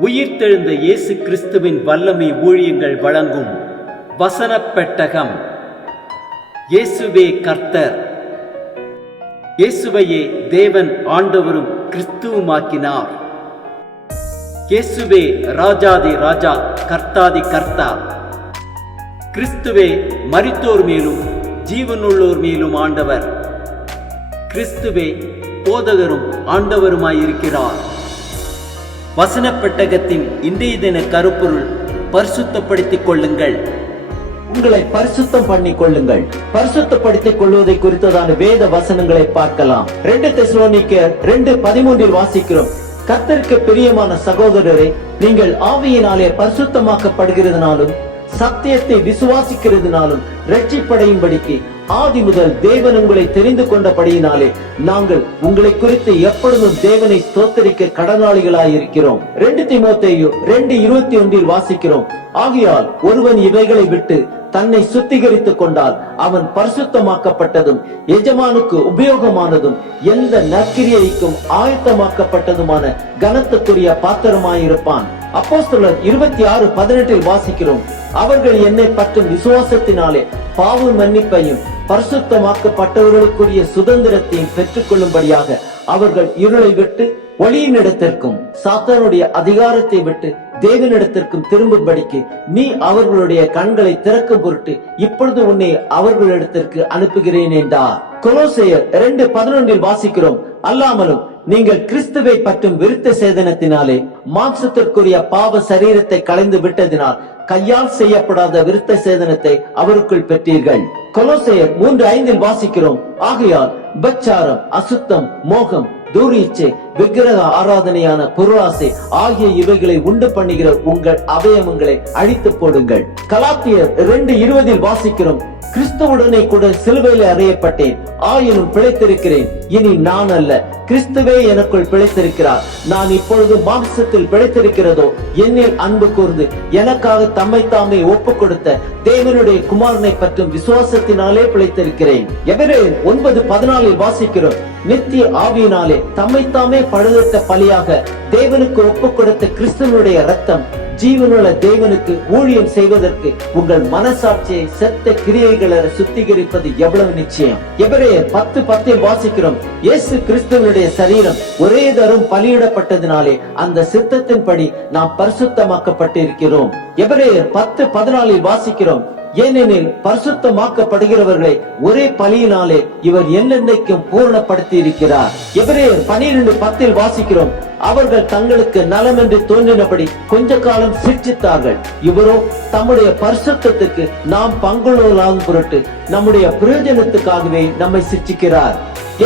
உயிர்த்தெழுந்த இயேசு கிறிஸ்துவின் வல்லமை ஊழியங்கள் வழங்கும் வசனப் பெட்டகம். இயேசுவே கர்த்தர். இயேசுவையே தேவன் ஆண்டவரும் கிறிஸ்துவுமாக்கினார். இயேசுவே ராஜாதி ராஜா, கர்த்தாதி கர்த்தா. கிறிஸ்துவே மரித்தோர் மேலும் ஜீவனுள்ளோர் மேலும் ஆண்டவர். கிறிஸ்துவே போதகரும் ஆண்டவருமாயிருக்கிறார். வசனப் பெட்டகத்தின் இன்றைய தின கருப்பொருள்: பரிசுத்தப்படுத்திக் கொள்ளுங்கள். உங்களை பரிசுத்தம் பண்ணிக் கொள்ளுங்கள். பரிசுத்தப்படுத்திக் கொள்வதை குறித்ததான வேத வசனங்களை பார்க்கலாம். 2 தெசலோனிக்கேயர் 2:13 வாசிக்கிறோம். கர்த்தருக்கு பிரியமான சகோதரரே, நீங்கள் ஆவியினாலே பரிசுத்தமாக்கப்படுகிறதுனாலும் சத்தியத்தை விசுவாசிக்கிறதுனாலும் இரட்சிப்படையும்படிக்கு ஆதி முதல் தேவன் உங்களை தெரிந்து கொண்டபடியினாலே நாங்கள் உங்களை குறித்து எப்பொழுதும் தேவனை ஸ்தோத்தரிக்க கடனாளிகளாயிருக்கிறோம். 2 தீமோத்தேயு 2:21 வாசிக்கிறோம். ஆகையால் ஒருவன் இவைகளை விட்டு தன்னை சுத்திகரித்துக் கொண்டால் அவன் பரிசுத்தமாக்கப்பட்டதும் எஜமானுக்கு உபயோகமானதும் எந்த நற்கிரியைக்கும் ஆயத்தமாக்கப்பட்டதுமான கனத்துக்குரிய பாத்திரமாயிருப்பான். அப்போஸ்தலர் 26:18 வாசிக்கிறோம். அவர்கள் என்னை பற்றும் விசுவாசத்தினாலே பாவ மன்னிப்பையும் பரிசுத்தமாக்கப்பட்டவர்களுக்குரிய சுதந்திரத்தையும் பெற்றுக் கொள்ளும்படியாக அவர்கள் இருளை விட்டு ஒளியினிடத்திற்கும் சாத்தானுடைய அதிகாரத்தை விட்டு தேவனிடத்திற்கும் திரும்பும்படிக்கு நீ அவர்களுடைய கண்களை திறக்கும் பொருட்டு இப்பொழுது உன்னை அவர்களிடத்திற்கு அனுப்புகிறேன் என்றார். கொலோசையர் 2:11 வாசிக்கிறோம். அல்லாமலும் நீங்கள் கிறிஸ்துவை பற்றும் விருத்த சேதனத்தினாலே மாம்சத்திற்குரிய பாவ சரீரத்தை களைந்து விட்டதினால் கையால் செய்யப்படாத விருத்த சேதனத்தை அவருக்குள் பெற்றீர்கள். கொலோசையர் 3:5 வாசிக்கிறோம். ஆகையால் பச்சாரம், அசுத்தம், மோகம், தூரீச்சை, விக்கிரக ஆராதனையான பொருளாசை ஆகிய இவைகளை உண்டு பண்ணுகிற உங்கள் அவயவங்களை அழித்து போடுங்கள். கலாத்தியர் 2:20 வாசிக்கிறோம். கிறிஸ்துவுடனே கூட சிலுவையில் அறையப்பட்டேன், ஆயினும் பிழைத்திருக்கிறேன். இனி நான் அல்ல, கிறிஸ்துவே எனக்குள் பிழைத்திருக்கிறார். நான் இப்பொழுது மாம்சத்தில் பிழைத்திருக்கிறதோ என்னில் அன்பு கூர்ந்து எனக்காக தம்மை தாமே ஒப்பு கொடுத்த தேவனுடைய குமாரனை பற்றும் விசுவாசத்தினாலே பிழைத்திருக்கிறேன். எபிரேயர் 9:14 வாசிக்கிறோம். நித்திய ஆவியினாலே தம்மை தாமே பழுதற்ற பலியாக தேவனுக்கு ஒப்பு கொடுத்த கிறிஸ்துவனுடைய ரத்தம் ஜீவனுள்ள தேவனுக்கு ஊழியம் செய்வதற்கு உங்கள் மனசாட்சியை செத்த கிரியைகளை சுத்திகரிப்பது எவ்வளவு நிச்சயம். எபிரேயர் 10:10 வாசிக்கிறோம். இயேசு கிறிஸ்துவனுடைய சரீரம் ஒரே தரம் பலியிடப்பட்டதினாலே அந்த சித்தத்தின்படி நாம் பரிசுத்தமாக்கப்பட்டிருக்கிறோம். எபிரேயர் 10:14 வாசிக்கிறோம். ஏனெனில் பரிசுத்தமாக்கப்படுகிறவர்களை ஒரே பலியினாலே இவர் என்னென்னைக்கும் பூரணப்படுத்தி இருக்கிறார். எபிரேயர் 12:10 வாசிக்கிறோம். அவர்கள் தங்களுக்கு நலம் என்று தோன்றினபடி கொஞ்ச காலம் சிட்சித்தார்கள். இவரோ தம்முடைய பரிசுத்தத்துக்கு நாம் பங்குள்ளவர்களாகும் பொருட்டு நம்முடைய பிரயோஜனத்துக்காகவே நம்மை சிட்சிக்கிறார்.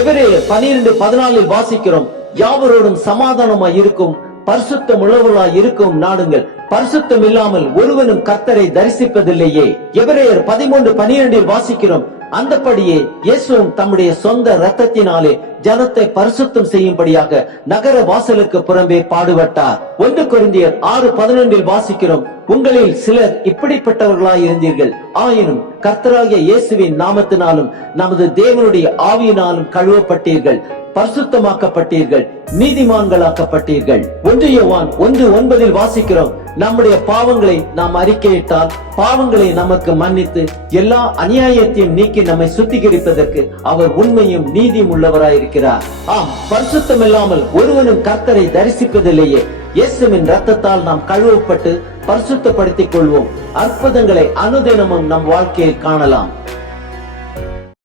எபிரேயர் 12:14 வாசிக்கிறோம். யாவரோடும் சமாதானமாய் இருக்கும் பரிசுத்தம் உள்ளவர்களாய் இருக்கும் நாடுங்கள். பரிசுத்தம் இல்லாமல் ஒருவனும் கர்த்தரை தரிசிப்பதில்லையே. எபிரேயர் 13:12 வாசிக்கிறோம். அந்தபடியே இயேசுவும் தம்முடைய சொந்த இரத்தத்தினாலே ஜனத்தை பரிசுத்தம் செய்யும்படியாக நகர வாசலுக்கு புறம்பே பாடுபட்டார். 1 கொரிந்தியர் 6:11 வாசிக்கிறோம். உங்களில் சிலர் இப்படிப்பட்டவர்களாய் இருந்தீர்கள், ஆயினும் கர்த்தராகிய இயேசுவின் நாமத்தினாலும் நமது தேவனுடைய ஆவியினாலும் கழுவப்பட்டீர்கள், பரிசுத்தமாக்கப்பட்டீர்கள், நீதிமான்களாக்கப்பட்டீர்கள். 1 யோவான் 1:9 வாசிக்கிறோம். நம்முடைய பாவங்களை நாம் அறிக்கையிட்டால் பாவங்களை நமக்கு மன்னித்து எல்லா அநியாயத்தையும் நீக்கி நம்மை சுத்திகரிப்பதற்கு அவர் உண்மையும் நீதியும் உள்ளவராயிருக்கிறார். ஆம், பரிசுத்தம் இல்லாமல் ஒருவனும் கர்த்தரை தரிசிப்பதில்லையே. இயேசுவின் ரத்தத்தால் நாம் கழுவப்பட்டு பரிசுத்தப்படுத்திக் கொள்வோம். அற்புதங்களை அனுதினமும் நம் வாழ்க்கையில் காணலாம்.